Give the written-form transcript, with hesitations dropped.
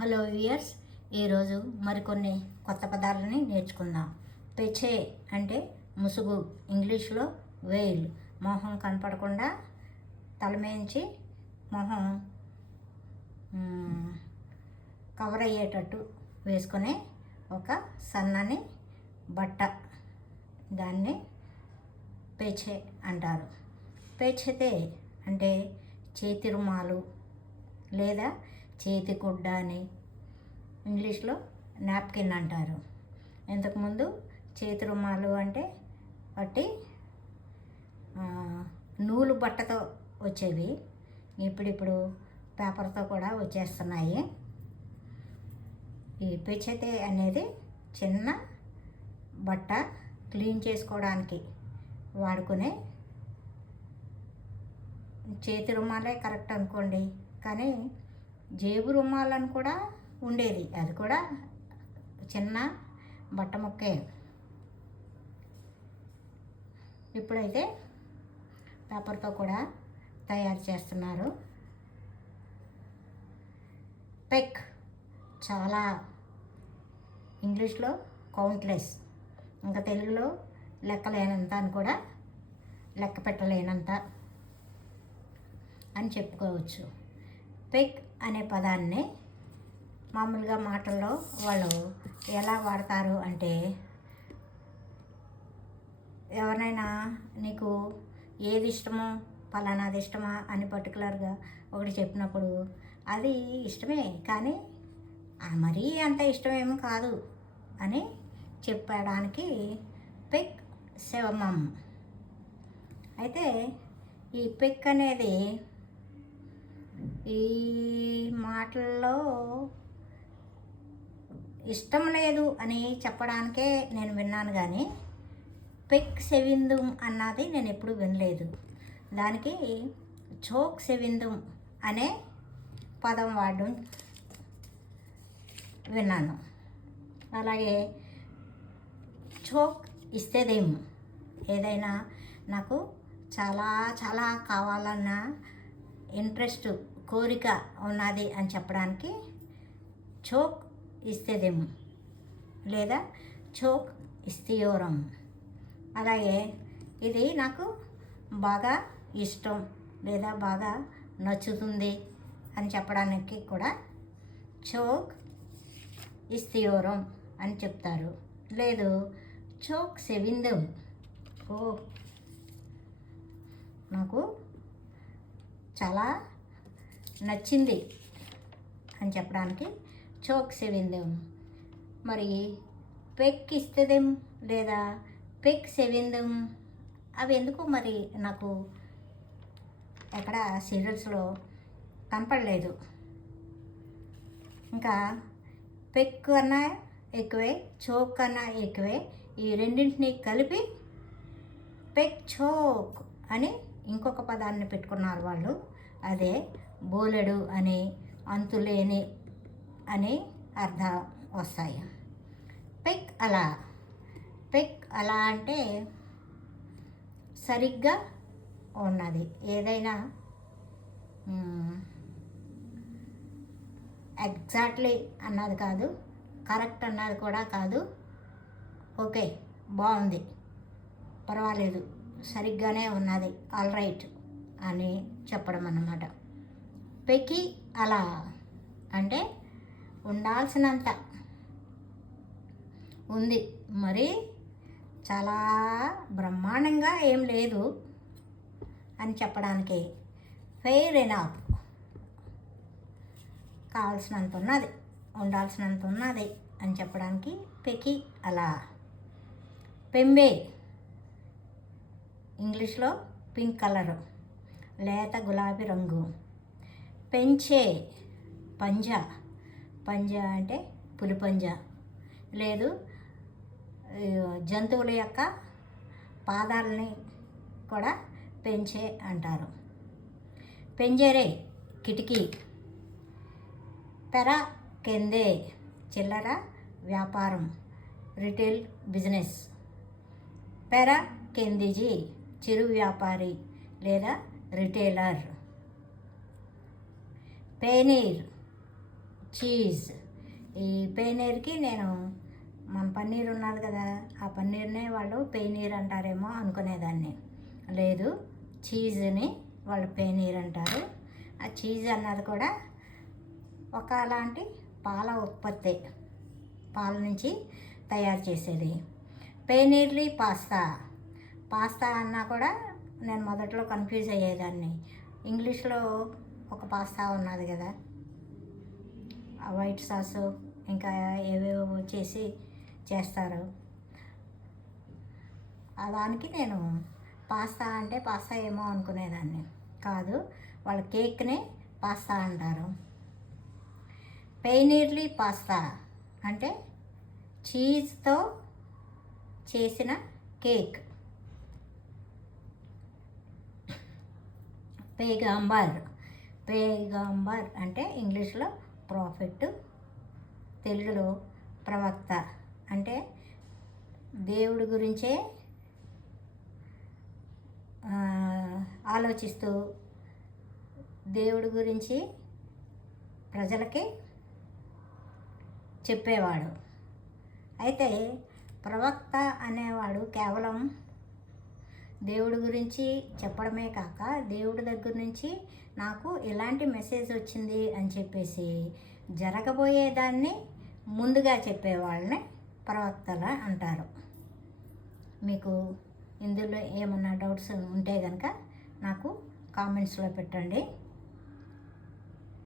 Hello viewers, ఈరోజు మరికొన్ని కొత్త పదాలని నేర్చుకుందాం. పెచే అంటే ముసుగు, ఇంగ్లీష్లో వెయిల్. మొహం కనపడకుండా తలమేంచి మొహం కవర్ అయ్యేటట్టు వేసుకునే ఒక సన్నని బట్ట, దాన్ని పెచే అంటారు. పెచతే అంటే చేతి రుమాలు లేదా చేతి గుడ్డ అని ఇంగ్లీష్లో నాప్కిన్ అంటారు. ఇంతకుముందు చేతి రుమాలు అంటే వాటి నూలు బట్టతో వచ్చేవి, ఇప్పుడు పేపర్తో కూడా వచ్చేస్తున్నాయి. ఈ పెచతే అనేది చిన్న బట్ట, క్లీన్ చేసుకోవడానికి వాడుకునే చేతి రుమాలే కరెక్ట్ అనుకోండి, కానీ జేబు రుమాలని కూడా ఉండేది, అది కూడా చిన్న బట్ట ముక్కే. ఇప్పుడైతే పేపర్తో కూడా తయారు చేస్తున్నారు. పెక్ చాలా, ఇంగ్లీష్లో కౌంట్లెస్, ఇంకా తెలుగులో లెక్కలేనంత అని కూడా, లెక్క పెట్టలేనంత అని చెప్పుకోవచ్చు. పెక్ అనే పదాన్ని మామూలుగా మాటల్లో వాళ్ళు ఎలా వాడతారు అంటే, ఎవరైనా నీకు ఏది ఇష్టమో, పలానాది ఇష్టమా అని పర్టికులర్గా ఒకటి చెప్పినప్పుడు అది ఇష్టమే కానీ మరీ అంత ఇష్టమేమో కాదు అని చెప్పడానికి పెక్ శవమం. అయితే ఈ పెక్ అనేది ఈ మాటల్లో ఇష్టం లేదు అని చెప్పడానికే నేను విన్నాను, కానీ పెక్ సెవిందుం అన్నది నేను ఎప్పుడు వినలేదు. దానికి చోక్ సెవిందుం అనే పదం వాడడం విన్నాను. అలాగే చోక్ ఇస్తేదేం, ఏదైనా నాకు చాలా చాలా కావాలన్న ఇంట్రెస్ట్, కోరిక ఉన్నది అని చెప్పడానికి చోక్ ఇస్తేదేం లేదా చోక్ ఇస్తియోరం. అలాగే ఇది నాకు బాగా ఇష్టం లేదా బాగా నచ్చుతుంది అని చెప్పడానికి కూడా చోక్ ఇస్తియోరం అని చెప్తారు. లేదు చోక్ సెవిందుం, నాకు చాలా నచ్చింది అని చెప్పడానికి చోక్ సెవిందుం. మరి పెక్ ఇస్తేదేం లేదా పెక్ సెవిందుం అవి ఎందుకు మరి నాకు ఎక్కడ సీరియల్స్లో కనపడలేదు. ఇంకా పెక్ కన్నా ఎక్కువే, చోక్ కన్నా ఎక్కువే, ఈ రెండింటిని కలిపి పెక్ చోక్ అని ఇంకొక పదాన్ని పెట్టుకున్నారు వాళ్ళు. అదే బోలెడు అని, అంతులేని అని అర్థం వస్తాయి. పెక్ అలా, పెక్ అలా అంటే సరిగ్గా ఉన్నది, ఏదైనా ఎగ్జాక్ట్లీ అన్నది కాదు, కరెక్ట్ అన్నది కూడా కాదు, ఓకే బాగుంది, పర్వాలేదు, సరిగ్గానే ఉన్నది, ఆల్ రైట్ అని చెప్పడం అన్నమాట. పెకి అలా అంటే ఉండాల్సినంత ఉంది, మరి చాలా బ్రహ్మాండంగా ఏం లేదు అని చెప్పడానికి ఫెయిర్ ఎనఫ్, కావాల్సినంత ఉన్నది, ఉండాల్సినంత ఉన్నది అని చెప్పడానికి పెకి అలా. పెంబే ఇంగ్లీష్లో పింక్ కలరు, లేత గులాబీ రంగు. పెంచే పంజా, పంజా అంటే పులి పంజా, లేదు జంతువుల యొక్క పాదాలని కూడా పెంచే అంటారు. పెంజరే కిటికీ. పెర కెందే చిల్లర వ్యాపారం, రిటైల్ బిజినెస్. పెర కెందిజీ చిరు వ్యాపారి లేదా రిటైలర్. పేనీర్ చీజ్. ఈ పేనీర్కి నేను మన పన్నీర్ ఉన్నది కదా, ఆ పన్నీర్నే వాళ్ళు పేనీర్ అంటారేమో అనుకునేదాన్ని. లేదు, చీజ్ని వాళ్ళు పేనీర్ అంటారు. ఆ చీజ్ అన్నది కూడా ఒక అలాంటి పాల ఉత్పత్తి, పాల నుంచి తయారు చేసేది. పేనీర్లీ పాస్తా. పాస్తా అన్నా కూడా నేను మొదట్లో కన్ఫ్యూజ్ అయ్యేదాన్ని. ఇంగ్లీష్లో ఒక పాస్తా ఉన్నది కదా, ఆ వైట్ సాసు ఇంకా ఏవేవో చేస్తారు. దానికి నేను పాస్తా అంటే పాస్తా ఏమో అనుకునేదాన్ని. కాదు, వాళ్ళ కేక్ని పాస్తా అంటారు. పేనీర్లీ పాస్తా అంటే చీజ్తో చేసిన కేక్. పేగంబర్ అంటే ఇంగ్లీష్లో ప్రాఫిట్, తెలుగులో ప్రవక్త. అంటే దేవుడి గురించే ఆలోచిస్తూ దేవుడి గురించి ప్రజలకి చెప్పేవాడు. అయితే ప్రవక్త అనేవాడు కేవలం దేవుడి గురించి చెప్పడమే కాక, దేవుడి దగ్గర నుంచి నాకు ఎలాంటి మెసేజ్ వచ్చింది అని చెప్పేసి జరగబోయేదాన్ని ముందుగా చెప్పేవాళ్ళని ప్రవక్తలు అంటారు. మీకు ఇందులో ఏమన్నా డౌట్స్ ఉంటే కనుక నాకు కామెంట్స్లో పెట్టండి.